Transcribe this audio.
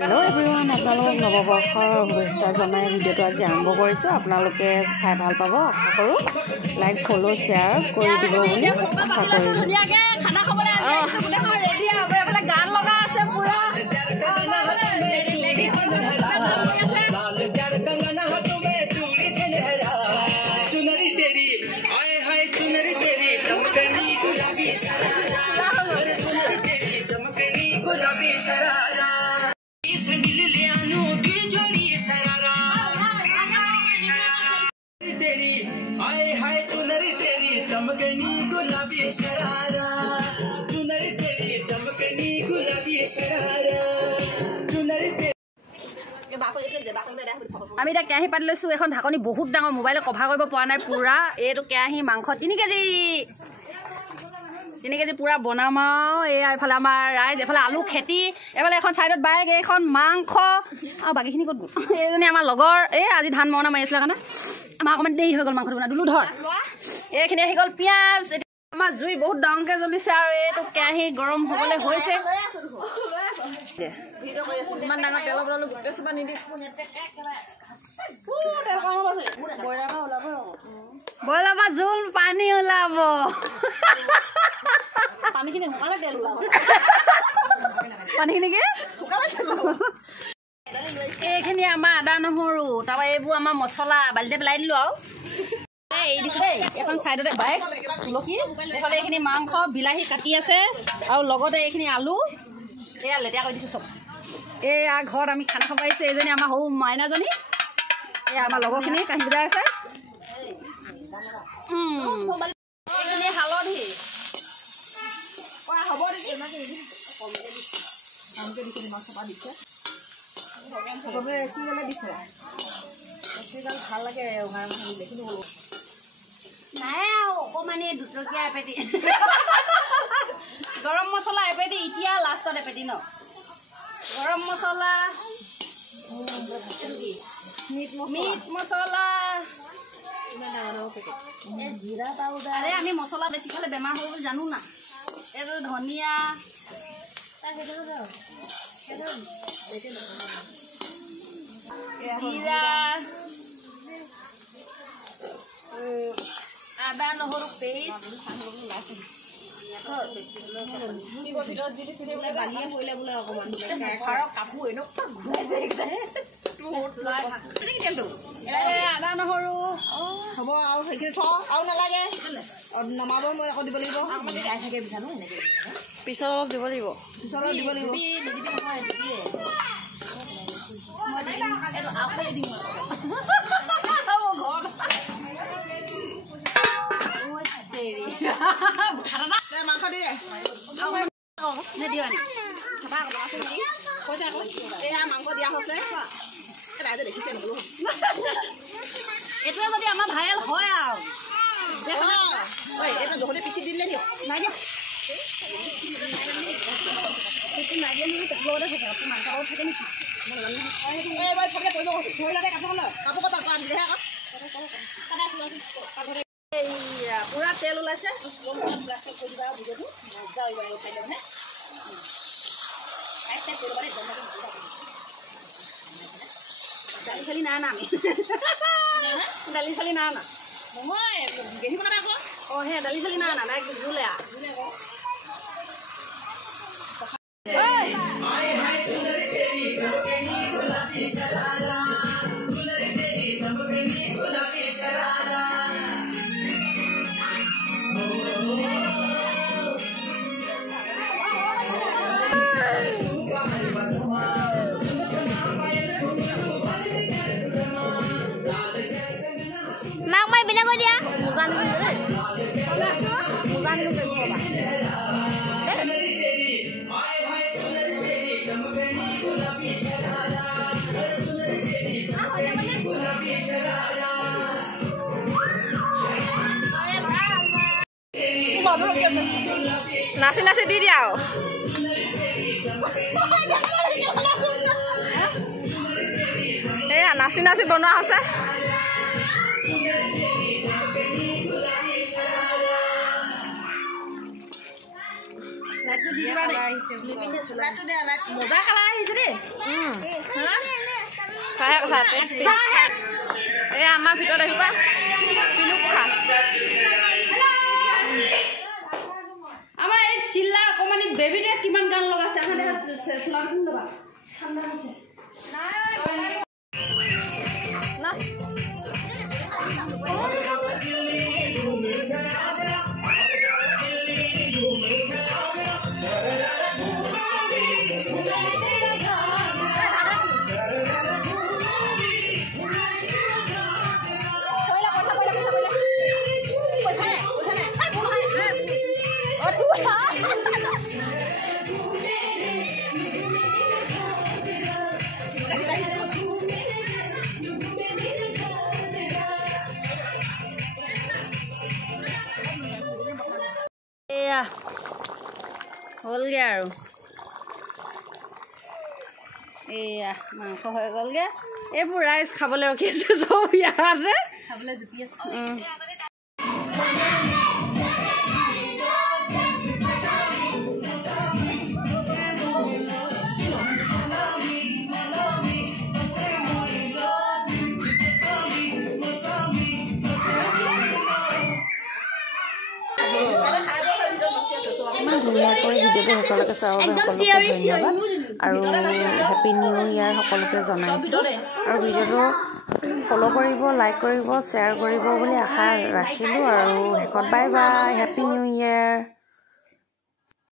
Hello everyone, আপোনালোকক নৱবৰ্ষৰ শুভেচ্ছা জনাই ভিডিঅ'টো আজি আৰম্ভ কৰিছোঁ। আপোনালোকে চাই ভাল পাব আশা কৰোঁ। লাইক ফ'ল' শ্বেয়াৰ কৰি দিব বুলি আশা কৰিছোঁ। ধুনীয়াকৈ খানা খাবলৈ আহিছোঁ, গোটেইখন ৰেডি হ'ব। এইফালে গান লগা আছে পুৰা। আমি এতিয়া কেৰাহী পাতি লৈছোঁ। এখন ঢাকনি বহুত ডাঙৰ, মোবাইলে কভাৰ কৰিব পৰা নাই পুৰা। এইটো কেৰাহী মাংস 3 কেজি পুৰা বনাম আৰু। এয়া এইফালে আমাৰ ৰাইজ, এইফালে আলু খেতি, এইফালে এখন ছাইডত বাইক, এইখন মাংস আৰু বাকীখিনি ক'ত গ'ল? এইজনী আমাৰ লগৰ, এই আজি ধান মৰণা মাৰি আছিলে কাৰণে আমাৰ অকণমান দেৰি হৈ গ'ল মাংসটো বনাই দিলোঁ। ধৰ এইখিনি আহি গ'ল পিঁয়াজ। আমাৰ জুই বহুত ডাঙৰকৈ জ্বলিছে আৰু এইটো কেৰাহী গৰম হ'বলৈ হৈছে। ইমান ডাঙৰ তেলৰ বটল গোটেই চোপা নিদিওঁ। বইলাৰ পৰা জোল পানী ওলাব। পানীখিনি শুকালে তেল ওলাব। পানীখিনি কি এইখিনি আমাৰ আদা নহৰু, তাৰপৰা এইবোৰ আমাৰ মছলা বালিতে পেলাই দিলোঁ আৰু এৰি দিছোঁ দেই। এখন ছাইডতে বাইক তুলসী, এইফালে এইখিনি মাংস, বিলাহী কাটি আছে আৰু লগতে এইখিনি আলু। এয়া লেতেৰা কৰি দিছোঁ চব। এয়া ঘৰত আমি খানা খাব আহিছোঁ। এইজনী আমাৰ সৰু মাইনাজনী, এয়া আমাৰ লগৰখিনি কাঁহী বজাই আছে। এইখিনি হালধি হ'ব ভাল লাগে নাই আৰু অকণমানি দুটকীয়া এপেটি গৰম মছলা এপেটি, এতিয়া লাষ্টত এপেটি ন গৰম মছলা, মিট মছলা, জিৰা পাউডাৰ। আৰে আমি মছলা বেছি খালে বেমাৰ হ'ব বুলি জানো না। এইটো ধনিয়া, জিৰা, আদা নহৰু পেষ্ট, আদা নহৰু হ'ব আৰু সেইখিনি থওঁ আৰু নালাগে নমাব। মই আকৌ দিব লাগিব, পিছত অলপ দিব লাগিব, পিছত অলপ দিব লাগিব। মাংস দি এয়া মাংস দিয়া হৈছে। ৰাইজে দেখিছে এইটোৱে যদি আমাৰ ভাইৰেল হয় আৰু এটা জহতে পিচি দিলে দিয়ক। নাই দিয়ক পুৰা তেল ওলাইছে। দালি চালি নাই না, আমি দালি চালি নাই না, মই বেছি বনাব আকৌ। অঁ সেয়া দালি চালি নাই না, ডাইৰেক্ট জোলে মাক মই বিনা কৰি দিয়া নাচি নাচি দি দিয়া আৰু এয়া নাচি নাচি বনোৱা হৈছে। লাইটটো দি দিবা দেই। মজা কালাৰ আহিছে দেই। কথা টেষ্টি এই আমাৰ ভিতৰত আহিবা আমাৰ এই চিল্লা অকমানি বেবীটোৱে কিমান গান লগাইছে আমাৰ দেখা চোলা পিন্ধি ল'বা ঠাণ্ডা আছে না হ'লগে আৰু এয়া মাংস হৈ গ'লগে এইবোৰ ৰাইচ খাবলৈ ৰখি আছে চব ইয়াতে খাবলৈ জুতি আছে ইমান ধুনীয়াকৈ ভিডিঅ'টো সকলোকে চাবৰ বাবে সকলোকে ধন্যবাদ আৰু হেপী নিউ ইয়াৰ সকলোকে জনাইছোঁ আৰু ভিডিঅ'টো ফ'ল' কৰিব লাইক কৰিব শ্বেয়াৰ কৰিব বুলি আশা ৰাখিলোঁ আৰু শেষত বাই বাই হেপী নিউ ইয়াৰ